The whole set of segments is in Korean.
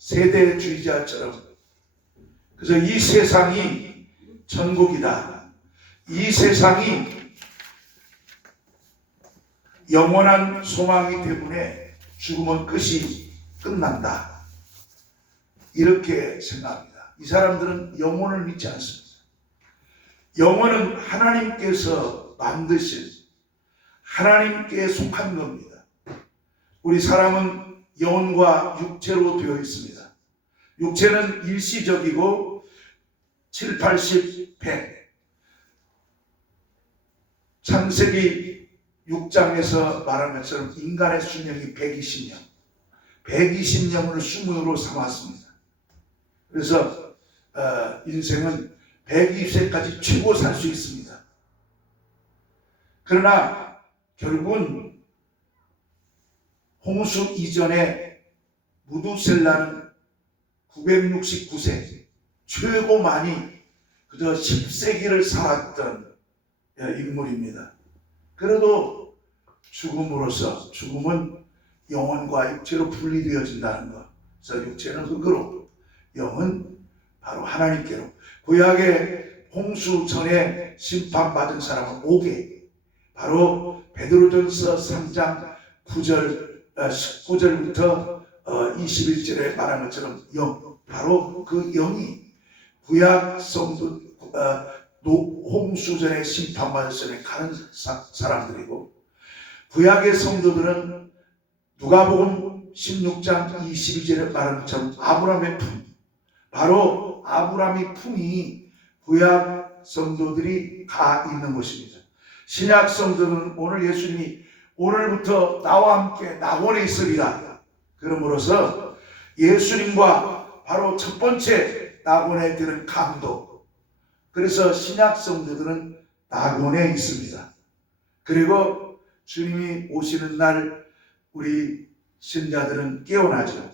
세대주의자처럼 그래서 이 세상이 천국이다, 이 세상이 영원한 소망이기 때문에 죽으면 끝이 끝난다, 이렇게 생각합니다. 이 사람들은 영혼을 믿지 않습니다. 영혼은 하나님께서 만드신, 하나님께 속한 겁니다. 우리 사람은 영혼과 육체로 되어 있습니다. 육체는 일시적이고 7, 80, 100. 창세기 6장에서 말한 것처럼 인간의 수명이 120년, 120년을 수명으로 삼았습니다. 그래서 인생은 120세까지 최고 살 수 있습니다. 그러나 결국은 홍수 이전에 무두셀라는 969세, 최고 많이 그저 10세기를 살았던 인물입니다. 그래도 죽음으로써, 죽음은 영혼과 육체로 분리되어진다는 것. 그래서 육체는 흙으로, 영은 바로 하나님께로. 구약의 홍수 전에 심판받은 사람은 5개. 바로 베드로전서 3장 19절부터 21절에 말한 것처럼 영, 바로 그 영이 구약 성도, 홍수 전에 심판받을 전에 가는 사람들이고, 구약의 성도들은 누가복음 16장 22절에 말한 것처럼 아브라함의 품, 바로 아브라함의 품이 구약 성도들이 가 있는 것입니다. 신약 성도는 오늘 예수님이 오늘부터 나와 함께 낙원에 있으리라, 그러므로서 예수님과 바로 첫 번째 낙원에 드는 강도, 그래서 신약 성도들은 낙원에 있습니다. 그리고 주님이 오시는 날 우리 신자들은 깨어나죠.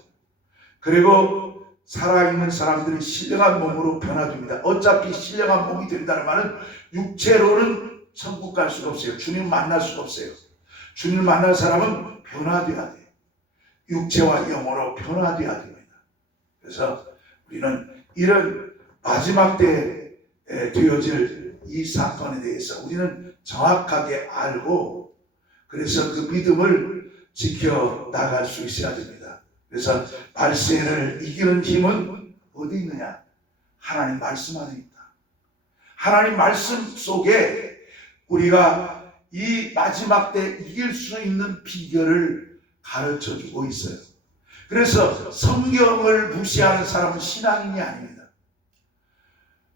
그리고 살아있는 사람들이 신령한 몸으로 변화됩니다. 어차피 신령한 몸이 된다는 말은 육체로는 천국 갈 수가 없어요. 주님 만날 수가 없어요. 주님을 만날 사람은 변화되어야 돼요. 육체와 영으로 변화되어야 됩니다. 그래서 우리는 이런 마지막 때에 되어질 이 사건에 대해서 우리는 정확하게 알고, 그래서 그 믿음을 지켜나갈 수 있어야 됩니다. 그래서 말세를 이기는 힘은 어디 있느냐? 하나님 말씀 안에 있다. 하나님 말씀 속에 우리가 이 마지막 때 이길 수 있는 비결을 가르쳐주고 있어요. 그래서 성경을 무시하는 사람은 신앙인이 아닙니다.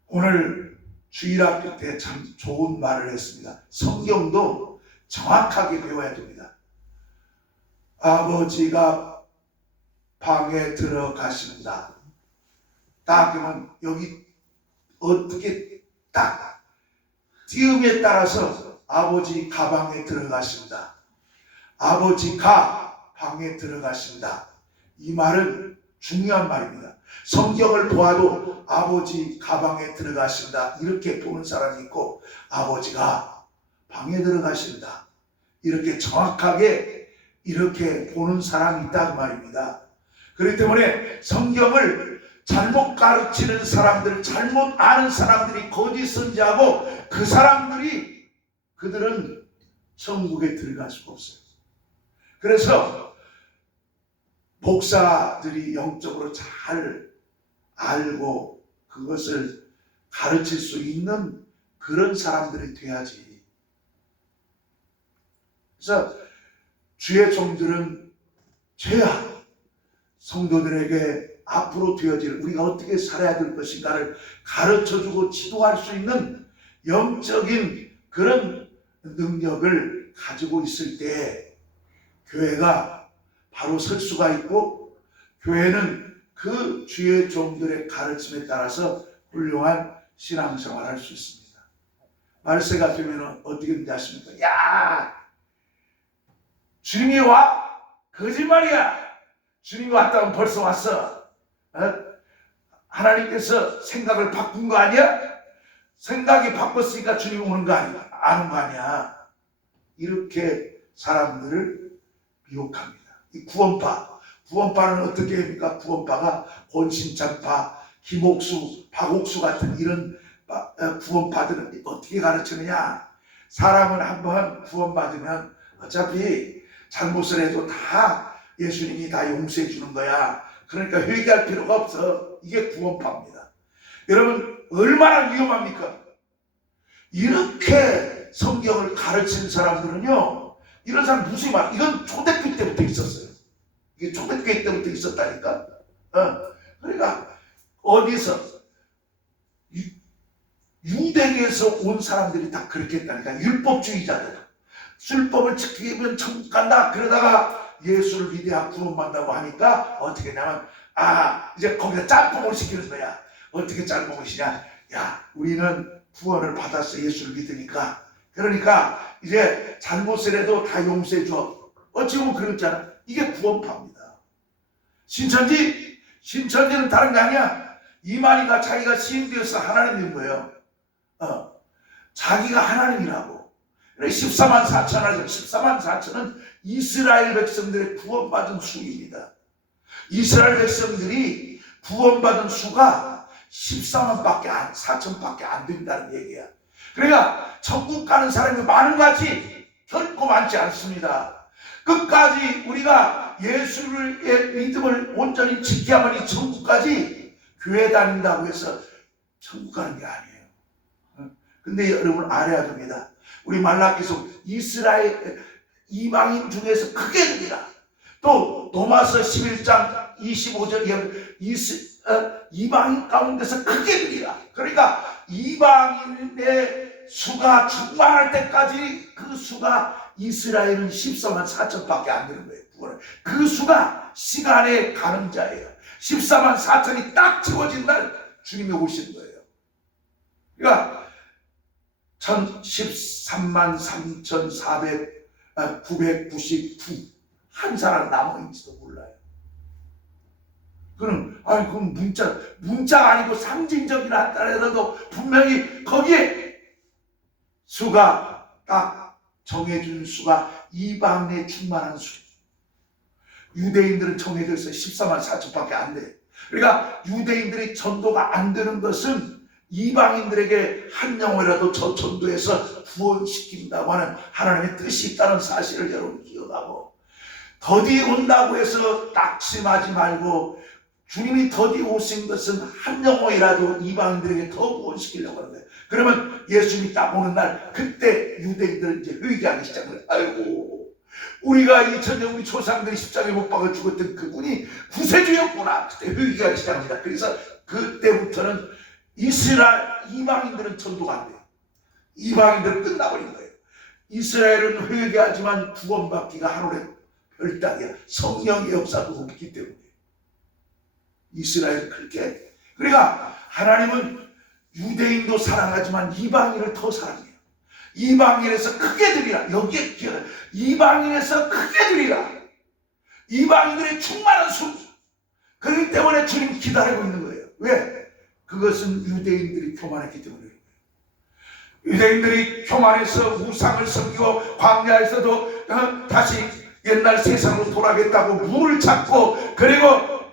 오늘 주일학교 때 참 좋은 말을 했습니다. 성경도 정확하게 배워야 됩니다. 아버지가 방에 들어가신다. 딱 그러면 여기 어떻게 딱 띄음에 따라서 아버지 가방에 들어가신다, 아버지가 방에 들어가신다, 이 말은 중요한 말입니다. 성경을 보아도 아버지 가방에 들어가신다 이렇게 보는 사람이 있고, 아버지가 방에 들어가신다 이렇게 정확하게 이렇게 보는 사람이 있다는 말입니다. 그렇기 때문에 성경을 잘못 가르치는 사람들, 잘못 아는 사람들이 거짓 선지하고, 그 사람들이 그들은 천국에 들어갈 수가 없어요. 그래서 목사들이 영적으로 잘 알고 그것을 가르칠 수 있는 그런 사람들이 돼야지. 그래서 주의 종들은 죄악, 성도들에게 앞으로 되어질 우리가 어떻게 살아야 될 것인가를 가르쳐주고 지도할 수 있는 영적인 그런 능력을 가지고 있을 때 교회가 바로 설 수가 있고, 교회는 그 주의 종들의 가르침에 따라서 훌륭한 신앙생활을 할 수 있습니다. 말세가 되면 어떻게 되는지 아십니까? 야, 주님이 와? 거짓말이야. 주님이 왔다면 벌써 왔어. 하나님께서 생각을 바꾼 거 아니야? 생각이 바꿨으니까 주님이 오는 거 아니야? 아는 거 아니야? 이렇게 사람들을 미혹합니다. 이 구원파 구원파는 어떻게 합니까? 구원파가 권신찬파, 김옥수, 박옥수 같은 이런 구원파들은 어떻게 가르치느냐? 사람은 한번 구원받으면 어차피 잘못을 해도 다 예수님이 다 용서해 주는 거야. 그러니까 회개할 필요가 없어. 이게 구원파입니다. 여러분 얼마나 위험합니까? 이렇게 성경을 가르치는 사람들은요, 이런 사람 무슨 말? 이건 초대교회 때부터 있었어요. 이게 초대교회 때부터 있었다니까. 그러니까 어디서 유대계에서 온 사람들이 다 그렇게 했다니까. 율법주의자들. 율법을 지키면 천국 간다. 그러다가 예수를 믿어야 구원받는다고 하니까 어떻게 했냐면, 이제 거기다 짬뽕을 시키는 거야. 어떻게 짬뽕을 시냐? 야, 우리는 구원을 받았어. 예수를 믿으니까. 그러니까 이제 잘못을 해도 다 용서해 줘. 어찌 보면 그렇잖아. 이게 구원파입니다. 신천지는 다른 게 아니야. 이만희가 자기가 시인되어서 하나님인 거예요. 자기가 하나님이라고. 14만 4천 하죠. 14만 4천은 이스라엘 백성들의 구원받은 수입니다. 이스라엘 백성들이 구원받은 수가 14만 4천밖에 안 된다는 얘기야. 그러니까 천국 가는 사람이 많은 것 같이 결코 많지 않습니다. 끝까지 우리가 예수의 믿음을 온전히 지켜야만이 천국까지 교회 다닌다고 해서 천국 가는 게 아니에요. 근데 여러분 알아야 됩니다. 우리 말라기서 이스라엘 이방인 중에서 크게 됩니다. 또 로마서 11장 25절 이방인 가운데서 크게 됩니다. 그러니까 이방인의 수가 충만할 때까지 그 수가 이스라엘은 14만 4천밖에 안 되는 거예요. 그 수가 시간의 가늠자예요. 14만 4천이 딱 채워진 날 주님이 오신 거예요. 그러니까 13만 3,999 한 사람 남아있지도 몰라요. 그럼 문자가 아니고 상징적인 한다라도 분명히 거기에 수가 딱 정해준 수가 이방에 충만한 수. 유대인들은 정해져 있어요. 14만 4천밖에 안 돼. 그러니까 유대인들이 전도가 안 되는 것은 이방인들에게 한 영혼이라도 저 전도에서 구원시킨다고 하는 하나님의 뜻이 있다는 사실을 여러분 기억하고, 더디 온다고 해서 낙심하지 말고, 주님이 더디 오신 것은 한 영혼이라도 이방인들에게 더 구원시키려고 하는 거예요. 그러면 예수님이 딱 오는 날, 그때 유대인들은 이제 회개하기 시작해요. 아이고, 우리가 2000년 우리 조상들이 십자가에 못 박아 죽었던 그분이 구세주였구나. 그때 회개하기 시작합니다. 그래서 그때부터는 이스라엘 이방인들은 전도가 안 돼요. 이방인들은 끝나버린 거예요. 이스라엘은 회개하지만 구원받기가 하늘의 별따기야. 성령의 역사도 없기 때문에. 이스라엘은 그렇게. 그러니까 하나님은 유대인도 사랑하지만 이방인을 더 사랑해요. 이방인에서 크게 드리라. 여기에 기억해. 이방인에서 크게 드리라. 이방인들의 충만한 수. 그렇기 때문에 주님 기다리고 있는 거예요. 왜? 그것은 유대인들이 교만했기 때문에. 유대인들이 교만해서 우상을 섬기고 광야에서도 다시 옛날 세상으로 돌아가겠다고 물을 찾고, 그리고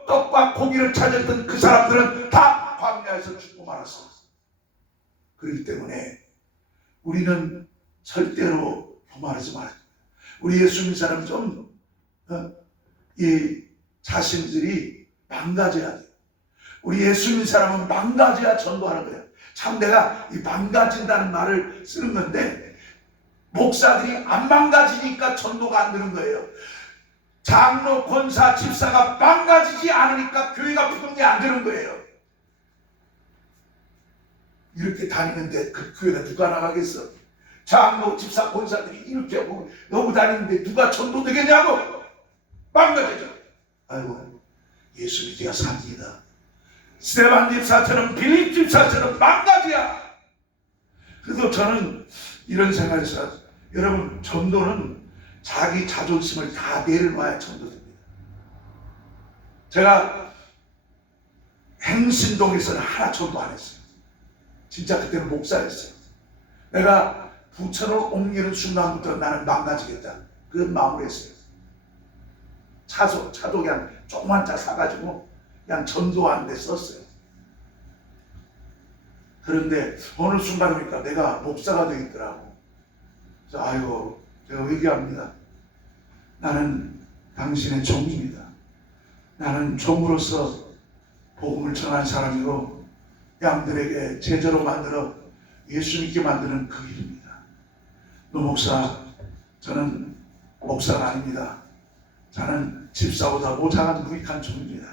떡과 고기를 찾았던 그 사람들은 다 광야에서 죽고 말았어. 그렇기 때문에 우리는 절대로 교만하지 말아야 됩니다. 우리 예수 믿는 사람 좀 이 자신들이 망가져야 돼요. 우리 예수 믿는 사람은 망가져야 전도하는 거예요. 참 내가 이 망가진다는 말을 쓰는 건데, 목사들이 안 망가지니까 전도가 안 되는 거예요. 장로, 권사, 집사가 망가지지 않으니까 교회가 부흥이 안 되는 거예요. 이렇게 다니는데 그 교회가 누가 나가겠어? 장로, 집사, 권사들이 이렇게 하고 너무 다니는데 누가 전도 되겠냐고? 망가져죠. 아이고, 예수 믿어야 삽니다. 스데반 집사처럼, 빌립 집사처럼 망가져야. 그래도 저는 이런 생각에서, 여러분, 전도는 자기 자존심을 다 내려놔야 전도됩니다. 제가 행신동에서는 하나 전도 안 했어요. 진짜 그때는 목사였어요. 내가 부천을 옮기는 순간부터 나는 망가지겠다. 그런 마음을 했어요. 차도 그냥 조그만 차 사가지고 그냥 전도하는 데 썼어요. 그런데 어느 순간 보니까 내가 목사가 되겠더라고. 그래서 아이고, 제가 얘기합니다. 나는 당신의 종입니다. 나는 종으로서 복음을 전한 사람이고 양들에게 제자로 만들어 예수 믿게 만드는 그 일입니다. 노 목사, 저는 목사가 아닙니다. 저는 집사보다 모자란 무익한 종입니다.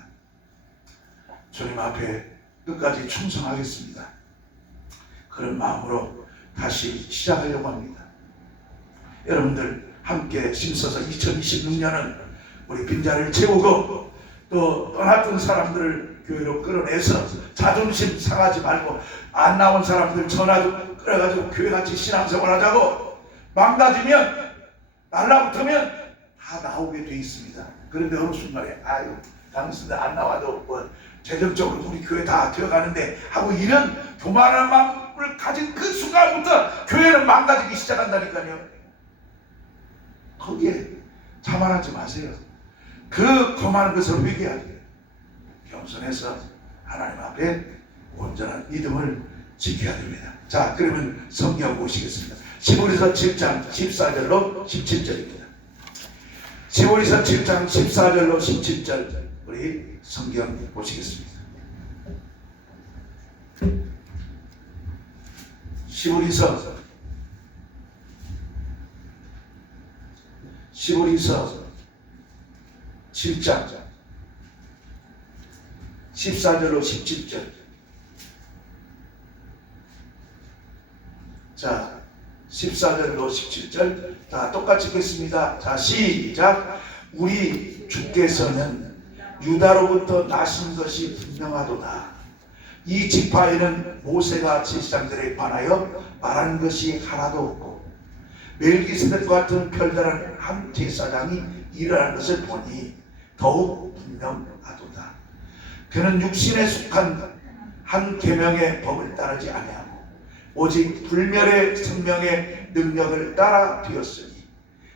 주님 앞에 끝까지 충성하겠습니다. 그런 마음으로 다시 시작하려고 합니다. 여러분들 함께 힘써서 2026년은 우리 빈자리를 채우고 또 떠났던 사람들을 교회로 끌어내서 자존심 상하지 말고 안 나온 사람들 전화 좀 끌어가지고 교회같이 신앙생활 하자고. 망가지면 날라붙으면 다 나오게 돼 있습니다. 그런데 어느 순간에 아유 당신들 안 나와도 뭐 재정적으로 우리 교회 다 되어가는데 하고 이런 교만한 마음을 가진 그 순간부터 교회는 망가지기 시작한다니까요. 거기에 자만하지 마세요. 그 교만한 것을 회개하세요. 겸손해서 하나님 앞에 온전한 믿음을 지켜야 됩니다. 자, 그러면 성경 보시겠습니다. 시보리서 7장 14절로 17절입니다. 시보리서 7장 14절로 17절 우리 성경 보시겠습니다. 시보리서 7장 14절로 17절. 자, 14절로 17절 다 똑같이 읽겠습니다. 자, 시작. 우리 주께서는 유다로부터 나신 것이 분명하도다. 이 지파에는 모세가 제사장들에 관하여 말한 것이 하나도 없고 멜기세덱과 같은 별다른 한 제사장이 일어난 것을 보니 더욱 분명하도다. 그는 육신에 속한 한 계명의 법을 따르지 아니하고 오직 불멸의 생명의 능력을 따라 되었으니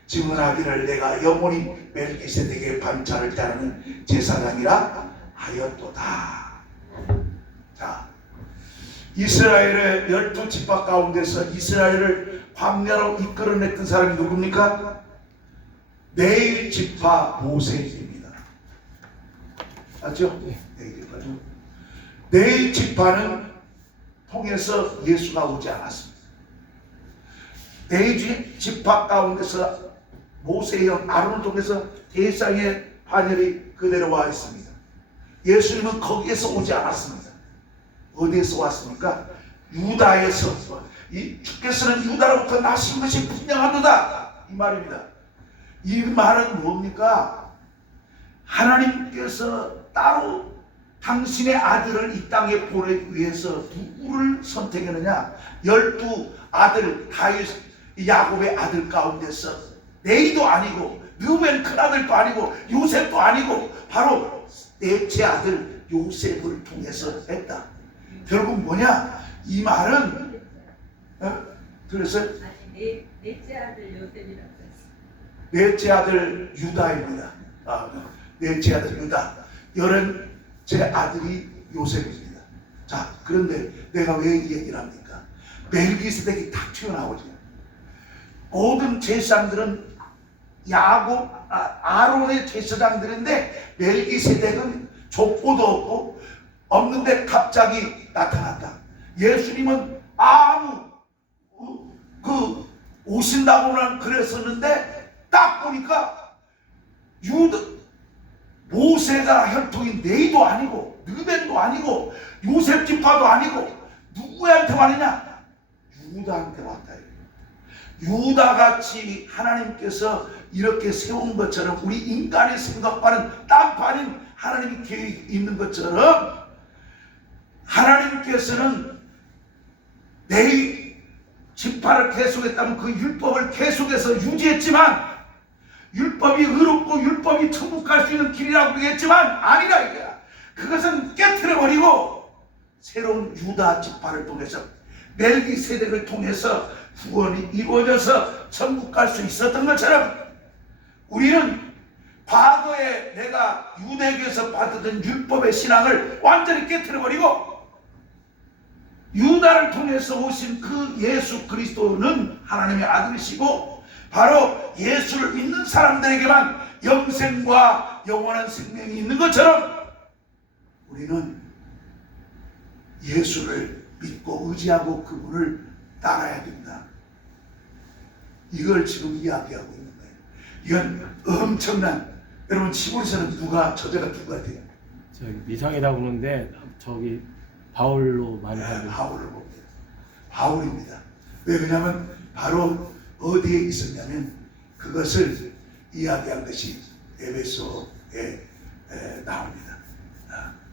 증언하기를 내가 영원히 멜기세덱의 반차를 따르는 제사장이라 하였도다. 자, 이스라엘의 12지파 가운데서 이스라엘을 광야로 이끌어냈던 사람이 누굽니까? 네 지파 모세입니다. 맞죠? 네 지파는 통해서 예수가 오지 않았습니다. 네 지파 가운데서 모세의 형 아론을 통해서 대상의 반열이 그대로 와 있습니다. 예수님은 거기에서 오지 않았습니다. 어디에서 왔습니까? 유다에서. 이 주께서는 유다로부터 나신 것이 분명하도다 이 말입니다. 이 말은 뭡니까? 하나님께서 따로 당신의 아들을 이 땅에 보내기 위해서 누구를 선택했느냐? 12 아들 다윗 야곱의 아들 가운데서 레이도 아니고 르우벤 큰아들도 아니고 요셉도 아니고 바로 넷째 아들 요셉을 통해서 했다. 결국 뭐냐? 이 말은 그래서 넷째 아들 요셉이라고 했어. 넷째 아들 유다입니다. 넷째 아들 유다. 제 아들이 요셉입니다. 자, 그런데 내가 왜 이 얘기를 합니까? 멜기세덱이 딱 튀어나오죠. 모든 제사장들은 야곱, 아론의 제사장들인데 멜기세덱은 족보도 없고 없는데 갑자기 나타났다. 예수님은 오신다고는 그랬었는데 딱 보니까 모세가 혈통인 네이도 아니고 르벤도 아니고 요셉 지파도 아니고 누구한테 왔느냐? 유다한테 왔다. 유다같이 하나님께서 이렇게 세운 것처럼 우리 인간의 생각과는 딴판인 하나님의 계획이 있는 것처럼 하나님께서는 내 지파를 계속했다면 그 율법을 계속해서 유지했지만 율법이 의롭고 율법이 천국 갈 수 있는 길이라고 얘기했지만 아니라 이거야. 그것은 깨트려버리고 새로운 유다 지파를 통해서 멜기세덱을 통해서 구원이 이루어져서 천국 갈 수 있었던 것처럼 우리는 과거에 내가 유대교에서 받았던 율법의 신앙을 완전히 깨트려버리고 유다를 통해서 오신 그 예수 그리스도는 하나님의 아들이시고 바로 예수를 믿는 사람들에게만 영생과 영원한 생명이 있는 것처럼 우리는 예수를 믿고 의지하고 그분을 따라야 된다. 이걸 지금 이야기하고 있는 거예요. 이건 엄청난, 여러분 시골에서는 누가 저자가 누가 돼요? 저기 미상이라고 그러는데 저기 바울로 많이 하고 바울을 봅니다. 바울입니다. 왜 그러냐면 바로 어디에 있었냐면 그것을 이야기한 것이 에베소에 나옵니다.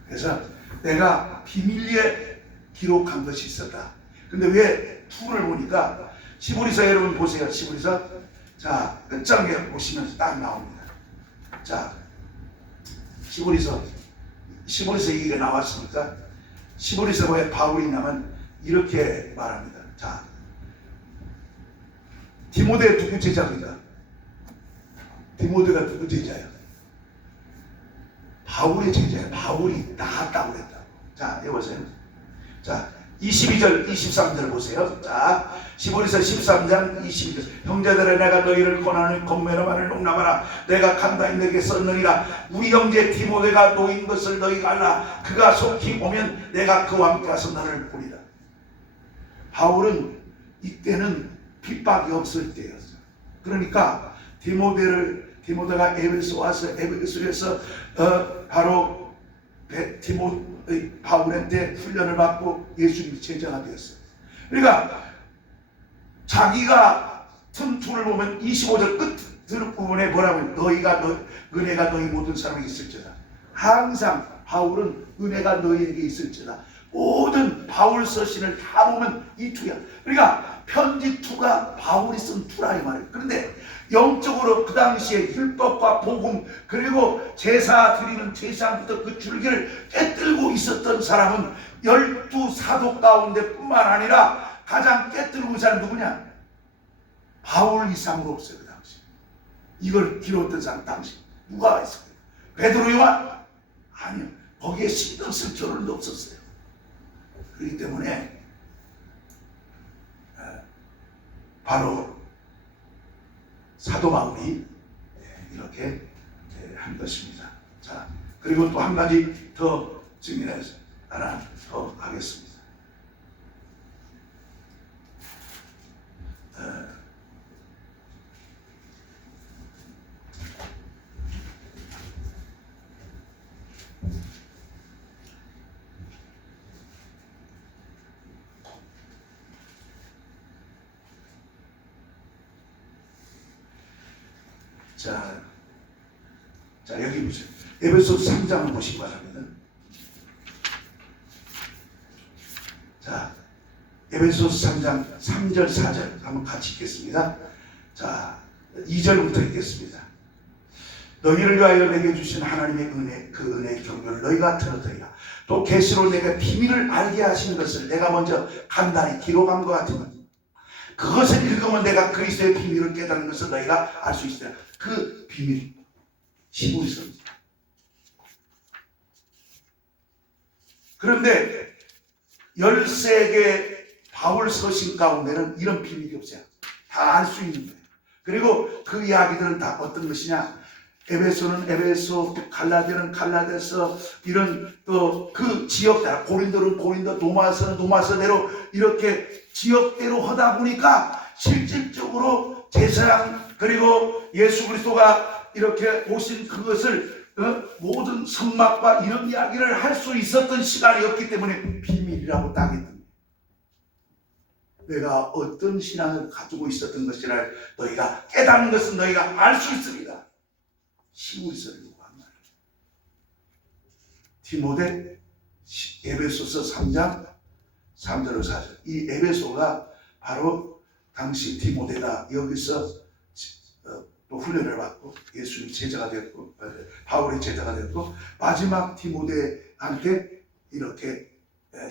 그래서 내가 비밀리에 기록한 것이 있었다. 근데 왜 투를 보니까 시보리서 여러분 보세요. 시보리서 자 끝장에 보시면 딱 나옵니다. 자 시보리서 얘기가 나왔으니까 시보리서 왜 바울이냐면 이렇게 말합니다. 자 디모데 누구 제자입니까? 디모데가 누구 제자예요? 바울의 제자예요. 바울이 나았다고 그랬다. 자 여보세요. 자 22절 23절 보세요. 자 시보리서 13장 22절 형제들아 내가 너희를 권하는 공매로 말을 용납하라. 내가 간단히 너에게 썼느니라. 우리 형제 디모데가 놓인 것을 너희가 알라. 그가 속히 오면 내가 그와 함께 가서 너를 보리라. 바울은 이때는 핍박이 없을 때였어요. 그러니까 디모데가 에베소 와서 에베소에서 바로 바울한테 훈련을 받고 예수님이 제자가 되었어요. 그러니까 자기가 틈투를 보면 25절 끝 부분에 뭐라고 해요? 은혜가 너희 모든 사람에게 있을지어다. 항상 바울은 은혜가 너희에게 있을지어다. 모든 바울 서신을 다 보면 이 투야. 그러니까 편지 투가 바울이 쓴 투라 이 말이에요. 그런데 영적으로 그 당시에 율법과 복음 그리고 제사 드리는 제사부터 그 줄기를 깨뜨리고 있었던 사람은 12사도 가운데 뿐만 아니라 가장 깨뜨리고 있는 사람 누구냐? 바울 이상으로 없어요. 그 당시 이걸 기록했던 사람 당시 누가 있었어요? 베드로 요한? 아니요. 거기에 신경 쓸 겨를도 없었어요. 그렇기 때문에 바로 사도 바울이 이렇게 한 것입니다. 자, 그리고 또 한 가지 더 증인해서 하나 더 하겠습니다. 자 여기 보세요. 에베소 3장을 보시기 바랍니다. 자 에베소 3장 3절 4절 한번 같이 읽겠습니다. 자 2절부터 읽겠습니다. 너희를 위하여 내게 주신 하나님의 은혜 그 은혜의 경륜을 너희가 들었더니라. 또 계시로 내가 비밀을 알게 하신 것을 내가 먼저 간단히 기록한 것 같으면 그것을 읽으면 내가 그리스도의 비밀을 깨닫는 것을 너희가 알 수 있으리라. 그 비밀 시보리서입니다. 그런데 13개 바울 서신 가운데는 이런 비밀이 없어요. 다 알 수 있는 거예요. 그리고 그 이야기들은 다 어떤 것이냐? 에베소는 에베소, 갈라디아는 갈라디아서 이런 또 그 지역대로 고린도는 고린도, 도마서는 도마서대로 이렇게 지역대로 하다 보니까 실질적으로 제사장 그리고 예수 그리스도가 이렇게 오신 그것을 모든 성막과 이런 이야기를 할 수 있었던 시간이었기 때문에 비밀이라고 따겠다. 내가 어떤 신앙을 가지고 있었던 것이라 너희가 깨닫는 것은 너희가 알 수 있습니다. 시보리서를 요구한 말이에요. 디모데 에베소서 3장 3절로 4절. 이 에베소가 바로 당시 디모데가 여기서 또 훈련을 받고 예수님 제자가 되었고 바울의 제자가 되었고 마지막 디모데한테 이렇게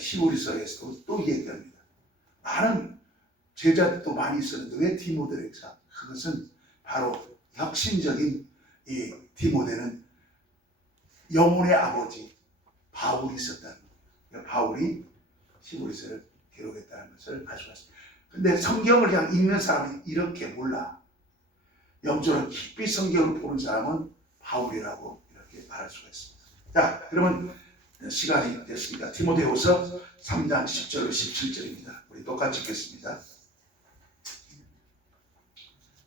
시보리서에서 또 얘기합니다. 많은 제자들도 많이 있었는데 왜 디모데를 했어? 그것은 바로 혁신적인 이 디모데는 영혼의 아버지 바울이 있었다는 거예요. 그러니까 바울이 히브리서를 기록했다는 것을 알 수가 있습니다. 근데 성경을 그냥 읽는 사람이 이렇게 몰라. 영적으로 깊이 성경을 보는 사람은 바울이라고 이렇게 말할 수가 있습니다. 자, 그러면 시간이 됐으니까 디모데후서 3장 10절 17절입니다. 우리 똑같이 읽겠습니다.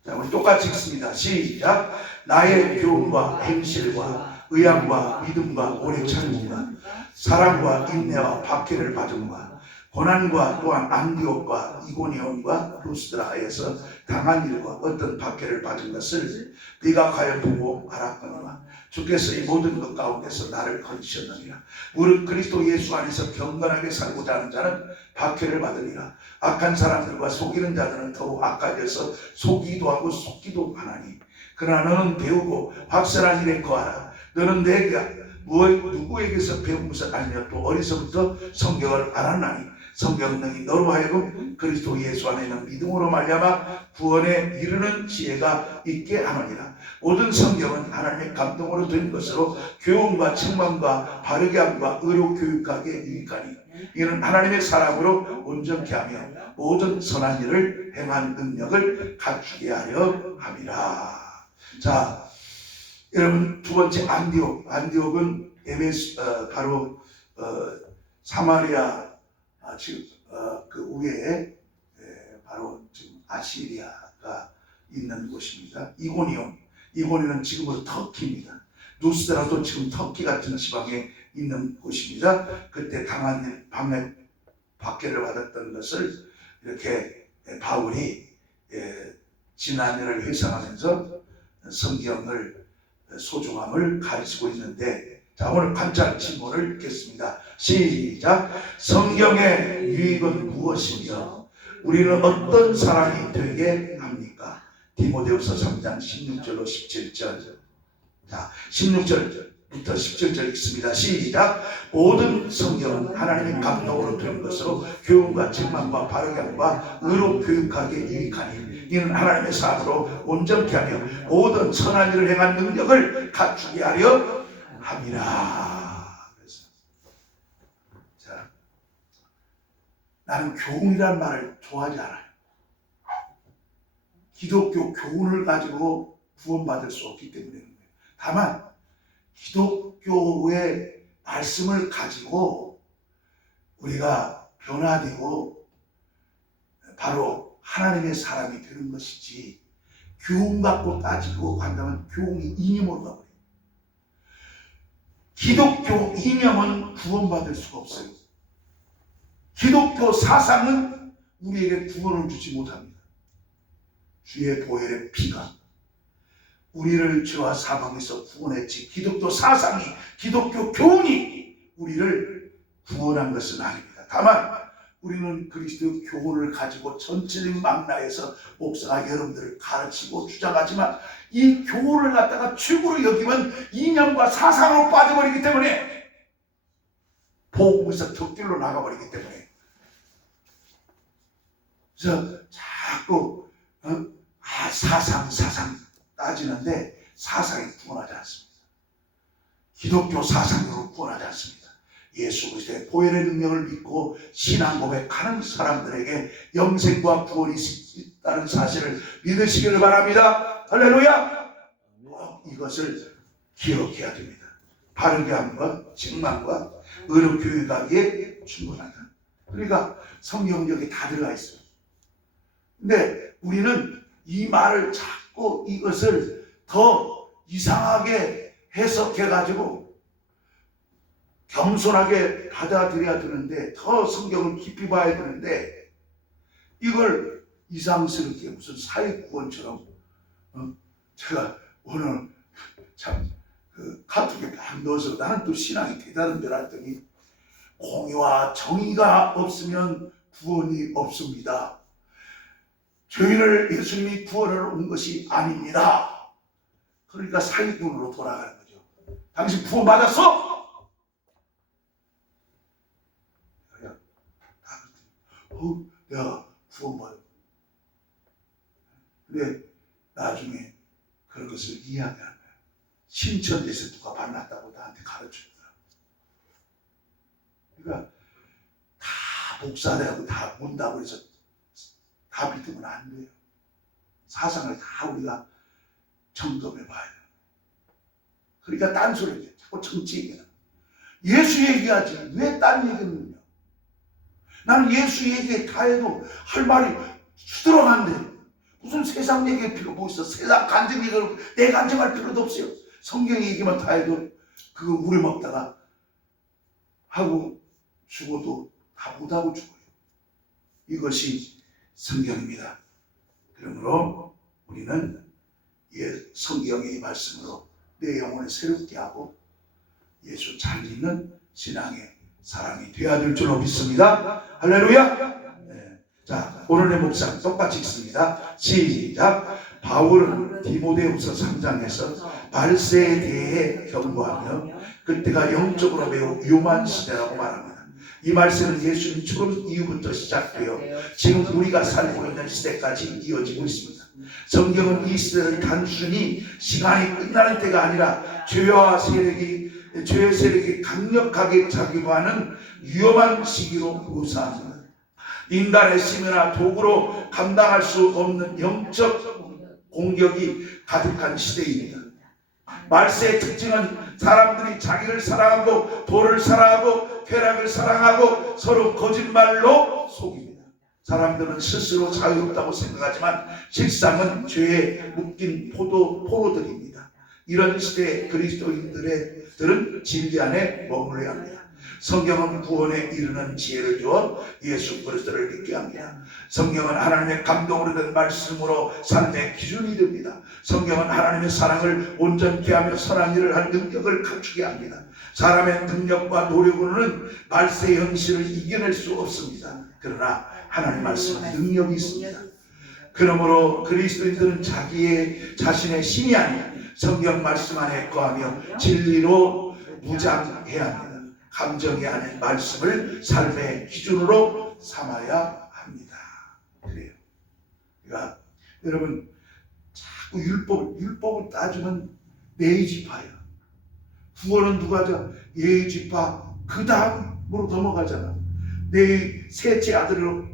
자, 우리 똑같이 읽습니다. 시작. 나의 교훈과 행실과 의향과 믿음과 오래 참음과 사랑과 인내와 박해를 받음과 고난과 또한 안디옥과 이고니온과 루스드라에서 당한 일과 어떤 박해를 받은 것을 네가 과연 보고 알았거니와 주께서 이 모든 것 가운데서 나를 건지셨느니라. 무릇 그리스도 예수 안에서 경건하게 살고자 하는 자는 박해를 받으리라. 악한 사람들과 속이는 자들은 더욱 악하여서 속이기도 하고 속기도 하나니 그러나 너는 배우고 확실한 일에 거하라. 너는 내가 누구에게서 배운 것을 알며 또 어리서부터 성경을 알았나니 성경 능히 너로 하여금 그리스도 예수 안에 있는 믿음으로 말미암아 구원에 이르는 지혜가 있게 하느니라. 모든 성경은 하나님의 감동으로 된 것으로 교훈과 책망과 바르게 함과 의로 교육하게 유익하니 이는 하나님의 사람으로 온전케 하며 모든 선한 일을 행한 능력을 갖추게 하려 함이라. 자, 여러분, 두 번째 안디옥은 바로 사마리아 지금 그 위에 바로 지금 아시리아가 있는 곳입니다. 이고니온 지금으로 터키입니다. 루스드라도 지금 터키 같은 지방에 있는 곳입니다. 그때 당한 박해를 받았던 것을 이렇게 바울이 지난 일을 회상하면서 성경을 소중함을 가르치고 있는데, 자, 오늘 관찰 질문을 읽겠습니다. 시작. 성경의 유익은 무엇이며 우리는 어떤 사람이 되게 합니까? 디모데후서 3장 16절로 17절. 자, 16절부터 17절 읽습니다. 시작. 모든 성경은 하나님의 감동으로 된 것으로 교훈과 책망과 바르게 함과 의로 교육하게 유익하니 이는 하나님의 사람으로 온전케 하며 모든 선한 일을 행한 능력을 갖추게 하려 함이라. 그래서 자, 나는 교훈이란 말을 좋아하지 않아요. 기독교 교훈을 가지고 구원받을 수 없기 때문에. 다만 기독교의 말씀을 가지고 우리가 변화되고 바로 하나님의 사람이 되는 것이지, 교훈 갖고 따지고 간다면 교훈이 이념으로 가버려요. 기독교 이념은 구원받을 수가 없어요. 기독교 사상은 우리에게 구원을 주지 못합니다. 주의 보혈의 피가 우리를 죄와 사망에서 구원했지, 기독교 사상이, 기독교 교훈이 우리를 구원한 것은 아닙니다. 다만 우리는 그리스도의 교훈을 가지고 전체적인 망라에서 목사가 여러분들을 가르치고 주장하지만 이 교훈을 갖다가 최고로 여기면 이념과 사상으로 빠져버리기 때문에 복음에서 격들로 나가버리기 때문에, 그래서 자꾸 사상 따지는데 사상이 구원하지 않습니다. 기독교 사상으로 구원하지 않습니다. 예수 그리스도의 보혈의 능력을 믿고 신앙 고백하는 사람들에게 영생과 구원이 있다는 사실을 믿으시기를 바랍니다. 할렐루야. 이것을 기억해야 됩니다. 바르게 함과 책망과 의로 교육하기에 충분하다. 그러니까 성경적이 다 들어가 있어요. 근데 우리는 이 말을 자꾸 이것을 더 이상하게 해석해가지고 겸손하게 받아들여야 되는데, 더 성경을 깊이 봐야 되는데, 이걸 이상스럽게 무슨 사회구원처럼, 제가 오늘 참 카톡에 막 넣어서 나는 또 신앙이 대단한 줄 알았더니, 공의와 정의가 없으면 구원이 없습니다. 죄인을 예수님이 구원을 온 것이 아닙니다. 그러니까 사기꾼으로 돌아가는 거죠. 당신 구원 받았어? 내가 구원 받았어. 근데 나중에 그런 것을 이야기하는 거야. 신천지에서 누가 만났다고 나한테 가르쳐주더라. 그러니까 다 목사되고 다 본다고 해서 다 믿으면 안 돼요. 사상을 다 우리가 점검해 봐야 돼요. 그러니까 딴소리 해. 자꾸 정치 얘기는. 예수 얘기하지 왜 딴 얘기는 해요? 나는 예수 얘기 다 해도 할 말이 수두룩한데 무슨 세상 얘기할 필요 뭐 있어. 세상 간증 얘기를 내 간증할 필요도 없어요. 성경 얘기만 다 해도 그거 우려 먹다가 하고 죽어도 다 못하고 죽어요. 이것이 성경입니다. 그러므로 우리는 성경의 말씀으로 내 영혼을 새롭게 하고 예수 잘 믿는 신앙의 사람이 되어야 될 줄로 믿습니다. 할렐루야. 네. 자, 오늘의 묵상 똑같이 읽습니다. 시작. 바울은 디모데후서 3장에서 발세에 대해 경고하며 그때가 영적으로 매우 위험한 시대라고 말합니다. 이 말씀은 예수님 출근 이후부터 시작되어 지금 우리가 살고 있는 시대까지 이어지고 있습니다. 성경은 이 시대를 단순히 시간이 끝나는 때가 아니라 죄의 세력이 강력하게 작용하는 위험한 시기로 묘사합니다. 인간의 심이나 도구로 감당할 수 없는 영적 공격이 가득한 시대입니다. 말세의 특징은 사람들이 자기를 사랑하고 돈을 사랑하고 쾌락을 사랑하고 서로 거짓말로 속입니다. 사람들은 스스로 자유롭다고 생각하지만 실상은 죄에 묶인 포로들입니다. 이런 시대에 그리스도인들은 진리 안에 머물러야 합니다. 성경은 구원에 이르는 지혜를 주어 예수 그리스도를 믿게 합니다. 성경은 하나님의 감동으로 된 말씀으로 삶의 기준이 됩니다. 성경은 하나님의 사랑을 온전케 하며 선한 일을 할 능력을 갖추게 합니다. 사람의 능력과 노력으로는 말세의 현실을 이겨낼 수 없습니다. 그러나 하나님의 말씀은 능력이 있습니다. 그러므로 그리스도인들은 자신의 신이 아닌 성경 말씀 안에 거하며 진리로 무장해야 합니다. 감정이 아닌 말씀을 삶의 기준으로 삼아야 합니다. 그래요. 그러니까 여러분 자꾸 율법을 따지면 네이지파야. 구원은 누가 죠? 예지파. 그 다음으로 넘어가잖아. 내 셋째 아들로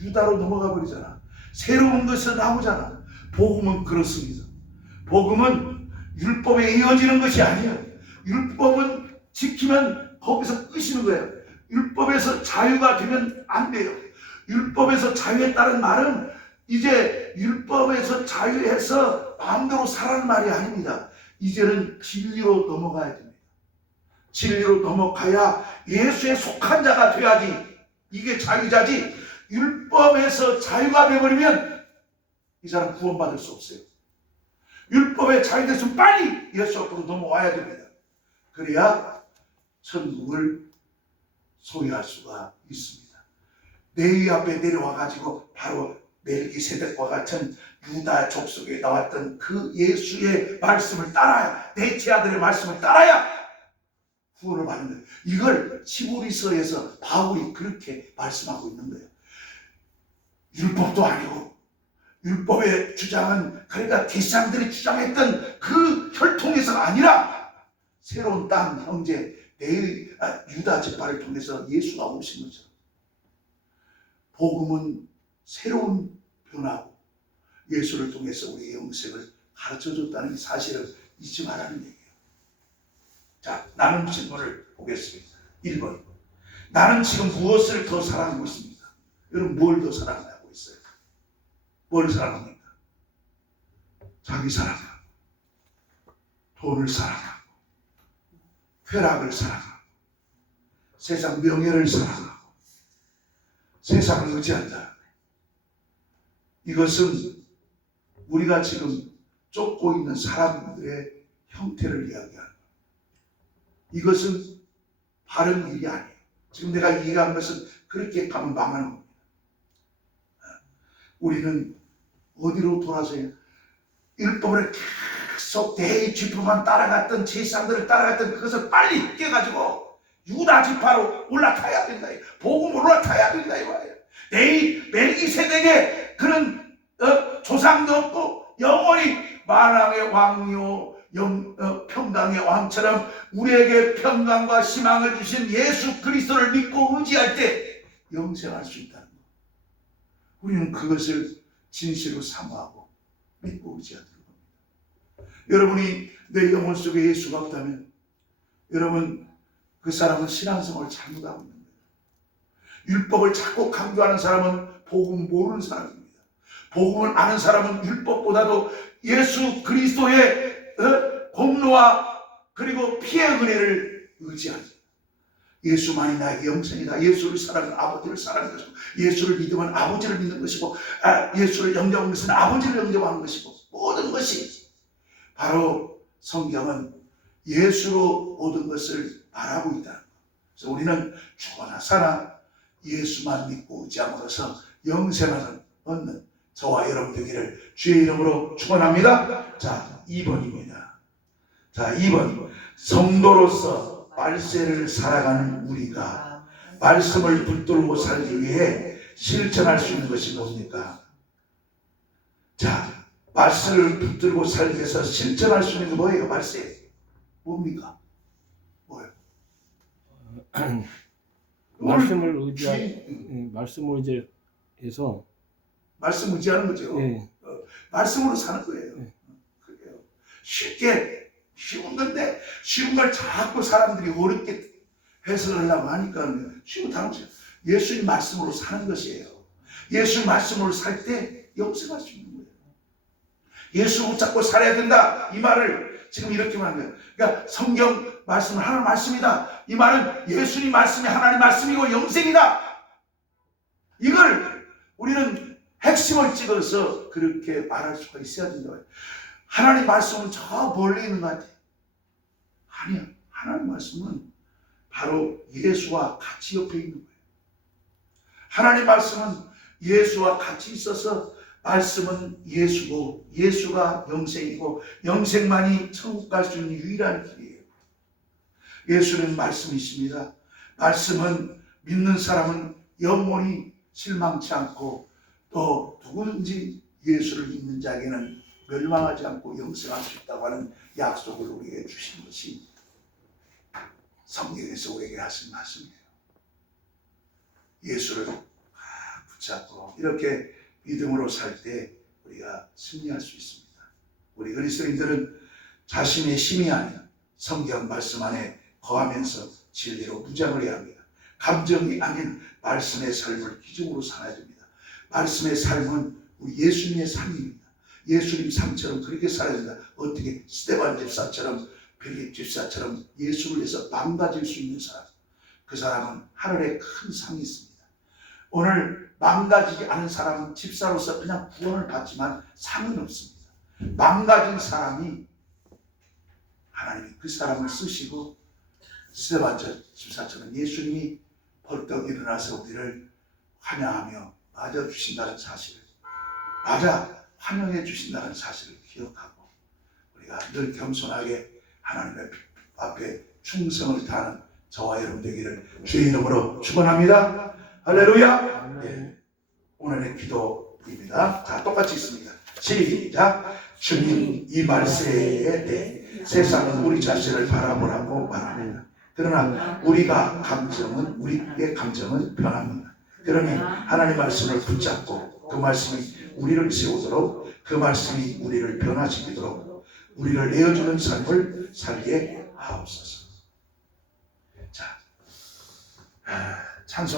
유다로 넘어가 버리잖아. 새로운 것이 나오잖아. 복음은 그렇습니다. 복음은 율법에 이어지는 것이 아니에요. 율법은 지키면 거기서 끝이는 거예요. 율법에서 자유가 되면 안 돼요. 율법에서 자유했다는 말은 이제 율법에서 자유해서 마음대로 살라는 말이 아닙니다. 이제는 진리로 넘어가야 됩니다. 진리로 넘어가야 예수에 속한 자가 돼야지. 이게 자유자지. 율법에서 자유가 되어버리면 이 사람 구원받을 수 없어요. 율법에 자유됐으면 빨리 예수 앞으로 넘어와야 됩니다. 그래야 천국을 소유할 수가 있습니다. 레위 앞에 내려와가지고 바로 멜기세덱과 같은 유다 족속에 나왔던 그 예수의 말씀을 따라야, 넷째 아들의 말씀을 따라야 구원을 받는 거예요. 이걸 히브리서에서 바울이 그렇게 말씀하고 있는 거예요. 율법도 아니고 율법의 주장은 그러니까 뒷사람들이 주장했던 그 혈통에서가 아니라 새로운 땅 형제 유다 지파를 통해서 예수가 오신 거죠. 복음은 새로운 변화고 예수를 통해서 우리의 영생을 가르쳐줬다는 사실을 잊지 말라는 얘기예요. 자, 나는 질문을 보겠습니다. 1번. 나는 지금 무엇을 더 사랑하고 있습니까? 여러분 뭘 더 사랑하고 있어요? 뭘 사랑합니까? 자기 사랑하고 돈을 사랑하고 쾌락을 사랑하고 세상 명예를 사랑하고 세상을 의지한다. 이것은 우리가 지금 쫓고 있는 사람들의 형태를 이야기하는 거예요. 이것은 바른 일이 아니에요. 지금 내가 얘기한 것은 그렇게 가면 망하는 겁니다. 우리는 어디로 돌아서요? 율법을 계속 대지파만 따라갔던 제사장들을 따라갔던 그것을 빨리 깨가지고 유다 지파로 올라타야 된다. 복음으로 올라타야 된다 이거예요. 내 멜기세덱의 그런 조상도 없고 영원히 만왕의 왕이요 평강의 왕처럼 우리에게 평강과 희망을 주신 예수 그리스도를 믿고 의지할 때 영생할 수 있다는 것. 우리는 그것을 진실로 사모하고 믿고 의지하는 겁니다. 여러분이 내 영혼 속에 예수가 없다면 여러분 그 사람은 신앙생활을 잘못하고 있는 거예요. 율법을 자꾸 강조하는 사람은 복음 모르는 사람입니다. 복음을 아는 사람은 율법보다도 예수 그리스도의 공로와 그리고 피의 은혜를 의지하죠. 예수만이 나에게 영생이다. 예수를 사랑하는 아버지를 사랑하는 것이고, 예수를 믿으면 아버지를 믿는 것이고, 예수를 영접하는 것은 아버지를 영접하는 것이고, 모든 것이 바로 성경은 예수로 모든 것을 말하고 있다는 것. 그래서 우리는 죽어나 사나 예수만 믿고 의지함으로써 영생을 얻는 저와 여러분 되기를 주의 이름으로 축원합니다. 자, 2번입니다. 자, 2번. 성도로서 말세를 살아가는 우리가 말씀을 붙들고 살기 위해 실천할 수 있는 것이 뭡니까? 자, 말씀을 붙들고 살기 위해서 실천할 수 있는 게 뭐예요? 말세. 뭡니까? 뭐예요? 말씀을 의지해서 말씀 의지하는 거죠. 네. 말씀으로 사는 거예요. 네. 그래요. 쉬운 건데 쉬운 걸 자꾸 사람들이 어렵게 해석하려고 하니까 쉬운 단어죠. 예수님 말씀으로 사는 것이에요. 예수 말씀으로 살 때 영생할 수 있는 거예요. 예수 붙잡고 살아야 된다. 이 말을 지금 이렇게 말하는 거예요. 그러니까 성경 말씀은 하나님 말씀이다. 이 말은 예수님 말씀이 하나님 말씀이고 영생이다. 이걸 우리는 핵심을 찍어서 그렇게 말할 수가 있어야 된다. 하나님 말씀은 저 멀리 있는 것 같아요. 아니야. 하나님 말씀은 바로 예수와 같이 옆에 있는 거예요. 하나님 말씀은 예수와 같이 있어서 말씀은 예수고 예수가 영생이고 영생만이 천국 갈 수 있는 유일한 길이에요. 예수는 말씀이십니다. 말씀은 믿는 사람은 영원히 실망치 않고 또 누구든지 예수를 믿는 자에게는 멸망하지 않고 영생할 수 있다고 하는 약속을 우리에게 주신 것이 성경에서 우리에게 하신 말씀이에요. 예수를 붙잡고 이렇게 믿음으로 살 때 우리가 승리할 수 있습니다. 우리 그리스도인들은 자신의 힘이 아닌 성경 말씀 안에 거하면서 진리로 무장을 해야 합니다. 감정이 아닌 말씀의 삶을 기준으로 살아야 됩니다. 말씀의 삶은 우리 예수님의 삶입니다. 예수님 삶처럼 그렇게 살아야 된다. 어떻게? 스데반 집사처럼 빌립 집사처럼 예수를 위해서 망가질 수 있는 사람. 그 사람은 하늘에 큰 상이 있습니다. 오늘 망가지지 않은 사람은 집사로서 그냥 구원을 받지만 상은 없습니다. 망가진 사람이 하나님이 그 사람을 쓰시고 스데반 집사처럼 예수님이 벌떡 일어나서 우리를 환영하며 맞아주신다는 사실을 환영해 주신다는 사실을 기억하고 우리가 늘 겸손하게 하나님의 앞에 충성을 다하는 저와 여러분 되기를 주의 이름으로 축원합니다. 할렐루야. 네. 오늘의 기도입니다. 자, 똑같이 있습니다. 시작. 주님, 이 말세에 대해 세상은 우리 자신을 바라보라고 말합니다. 그러나 우리의 감정은 변합니다. 그러니 하나님 말씀을 붙잡고 그 말씀이 우리를 세우도록 그 말씀이 우리를 변화시키도록 우리를 내어주는 삶을 살게 하옵소서. 자, 찬송.